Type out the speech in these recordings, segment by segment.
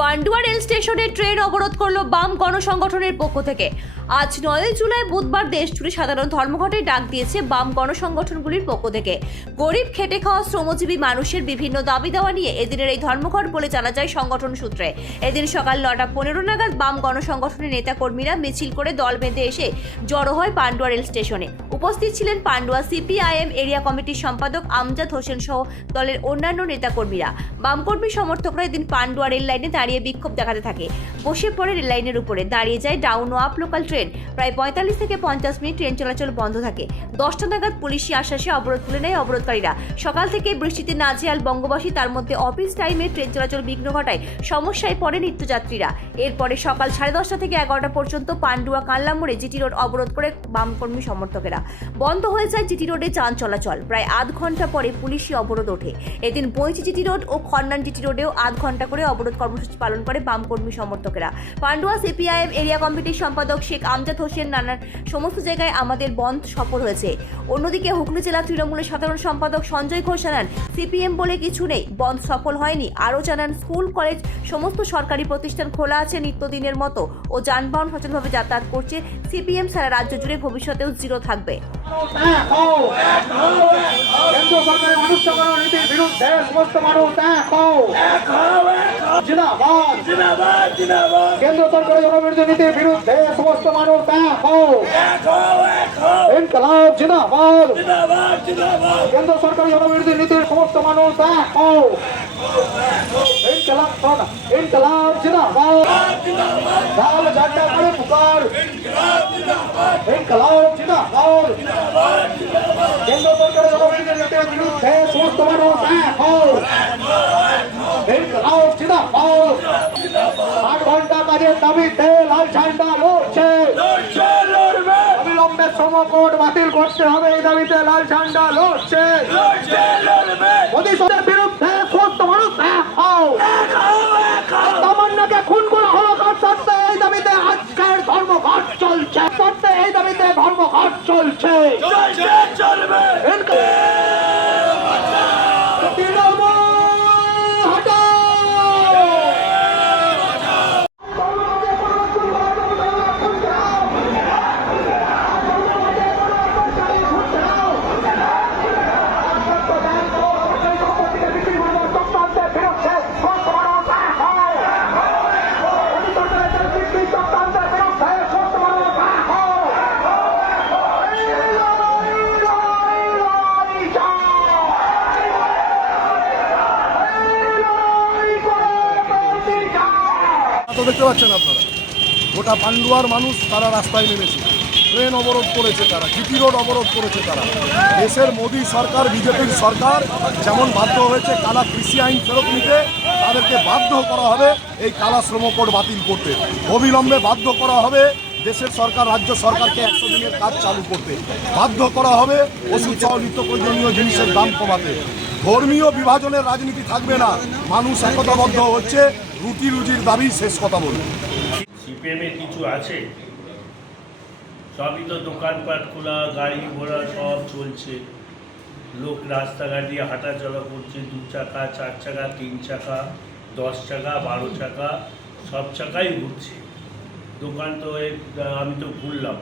Pandua rail স্টেশনে train অবরোধ করল বাম গণসংগঠনের পক্ষ থেকে। আজ নয় জুলাই বুধবার দেশ জুড়ে সাধারণ ধর্মঘটের ডাক দিয়েছে বাম গণসংগঠনগুলির পক্ষ থেকে। গরিব, খেটে খাওয়া, শ্রমজীবী মানুষের বিভিন্ন দাবি দেওয়া নিয়ে এদিনের এই ধর্মঘট বলে জানা যায় সংগঠন সূত্রে। এদিন সকাল নটা পনেরো নাগাদ বাম গণসংগঠনের নেতাকর্মীরা মিছিল করে দল বেঁধে এসে জড়ো হয় পান্ডুয়া রেল স্টেশনে। উপস্থিত ছিলেন পান্ডুয়া সিপিআইএম এরিয়া কমিটির সম্পাদক আমজাদ হোসেন সহ দলের অন্যান্য নেতাকর্মীরা। বামকর্মী সমর্থকরা এদিন পান্ডুয়া রেল লাইনে দাঁড়িয়ে বিক্ষোভ দেখাতে থাকে। বসে পড়ে রেল লাইনের উপরে। দাঁড়িয়ে যায় ডাউন ও আপ লোকাল ট্রেন। প্রায় পঁয়তাল্লিশ থেকে পঞ্চাশ মিনিট ট্রেন চলাচল বন্ধ থাকে। দশটা নাগাদ পুলিশি আশ্বাসে অবরোধ তুলে নেয় অবরোধকারীরা। সকাল থেকে বৃষ্টিতে নাজেহাল বঙ্গবাসী তার মধ্যে অফিস টাইমে ট্রেন চলাচল বিঘ্ন ঘটায়। সমস্যায় পড়ে নিত্যযাত্রীরা। এরপরে সকাল সাড়ে দশটা থেকে এগারোটা পর্যন্ত পান্ডুয়া কাল্লা মোড়ে জিটি রোড অবরোধ করে বামকর্মী সমর্থকেরা। বন্ধ হয়ে যায় জিটি রোডে যান চলাচল। প্রায় আধ ঘণ্টা পরে পুলিশি অবরোধ ওঠে। এদিন বইচি জিটি রোড ও খন্নান জিটি রোডেও আধ ঘণ্টা করে অবরোধ কর্মসূচি পালন করে বামকর্মী সমর্থকেরা। পান্ডুয়া সিপিআইএম এরিয়া কমিটির সম্পাদক শেখ আমজাদ হোসেন নানার সমস্ত জায়গায় আমাদের বন্ধ সফল হয়েছে। অন্যদিকে হুগলি জেলা তৃণমূলের সাধারণ সম্পাদক সঞ্জয় ঘোষ জানান, সিপিএম বলে কিছু নেই, বন্ধ সফল হয়নি। আরও জানান, স্কুল, কলেজ, সমস্ত সরকারি প্রতিষ্ঠান খোলা আছে নিত্যদিনের মতো ও যানবাহন সচলভাবে যাতায়াত করছে। সিপিএম সারা রাজ্য জুড়ে ভবিষ্যতেও জিরো থাকবে। বিরুদ্ধে কেন্দ্র সরকারের জনবিরোধী নীতির বিরুদ্ধে সমস্ত মানুষ এক হও ইনকলাব জিন্দাবাদ। কেন্দ্র সরকারের জনবিরোধী নীতির সমস্ত মানুষ এক হও ইনকলাব ইনকলাব জিন্দাবাদ। লাল ঝান্ডা করে পুকার। ইনকলাব জিন্দাবাদ। কেন্দ্র সরকারের জনবিরোধী নীতির বিরুদ্ধে সমস্ত মানুষ এক হও ইনকলাব জিন্দাবাদ। আট ঘণ্টা কাজের দাবিতে লাল ঝান্ডা লড়ছে। অবিলম্বে শ্রমকোট বাতিল করতে হবে এই দাবিতে লাল ঝান্ডা লড়ছে। মোদী সরকারের বিরুদ্ধে সমস্ত মানুষ এক হও। তামান্নাকে খুন করা হলো সত্ত্বে এই দাবিতে আজকের ধর্মঘট চলছে। সত্ত্বে এই দাবিতে ধর্মঘট চলছে। চলছে দেখতে পাচ্ছেন আপনারা। গোটা পান্ডুয়ার মানুষ তারা রাস্তায় নেমেছে। ট্রেন অবরোধ করেছে তারা জিটি রোড অবরোধ করেছে তারা। দেশের মোদী সরকার, বিজেপির সরকার যেমন বাধ্য হয়েছে কালা কৃষি আইন ফেরত নিতে, তাদেরকে বাধ্য করা হবে এই কালা শ্রম কোড বাতিল করতে। অবিলম্বে বাধ্য করা হবে দেশের সরকার, রাজ্য সরকারকে একশো দিনের কাজ চালু করতে। বাধ্য করা হবে ওষুধ সহ নিত্য প্রয়োজনীয় জিনিসের দাম কমাতে। ধর্মীয় বিভাজনের রাজনীতি থাকবে না। মানুষ একতাবদ্ধ হচ্ছে, রুটি রুজির দাবি শেষ কথা সিপিএমে কিছু আছে? সবই তো দোকানপাট খোলা, গাড়ি ঘোড়া সব চলছে। লোক রাস্তাঘাট দিয়ে হাঁটা চলা করছে, দু চাকা, চার চাকা, তিন চাকা, দশ চাকা, বারো চাকা, সব চাকাই ঘুরছে। দোকান তো আমি তো ঘুরলাম।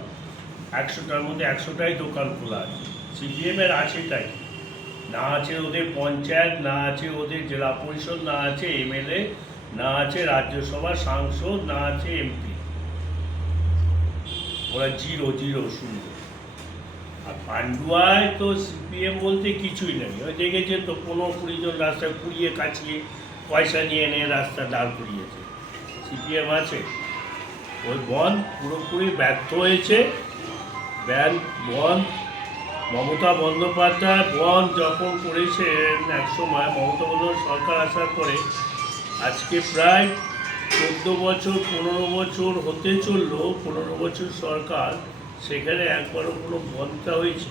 একশোটার মধ্যে একশোটাই দোকান খোলা আছে। সিপিএমের আছেটাই না আছে ওদের পঞ্চায়েত, না আছে ওদের জেলা পরিষদ, না আছে এমএলএ, না আছে রাজ্যসভা সাংসদ, না আছে এমপি। ওরা জিরো জিরো, শূন্য। আর পান্ডুয়ায় তো সিপিএম বলতে কিছুই নেই। ওই দেখেছে তো পনেরো কুড়ি জন রাস্তায় কুড়িয়ে কাছিয়ে পয়সা নিয়ে নিয়ে রাস্তা দাঁড় করিয়েছে। সিপিএম আছে। ওই বন্ধ পুরোপুরি ব্যর্থ হয়েছে। ব্যান বন্ধ মমতা বন্দ্যোপাধ্যায় বন যখন করেছেন একসময় মমতা বন্দ্যোপাধ্যায় সরকার আসার পরে, আজকে প্রায় চোদ্দ বছর, পনেরো বছর হতে চলল, পনেরো বছর সরকার, সেখানে একবারও কোনো বন্ধটা হয়েছে।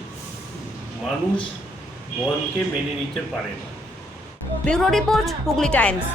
মানুষ বনকে মেনে নিতে পারে না। Bureau report Hooghly Times.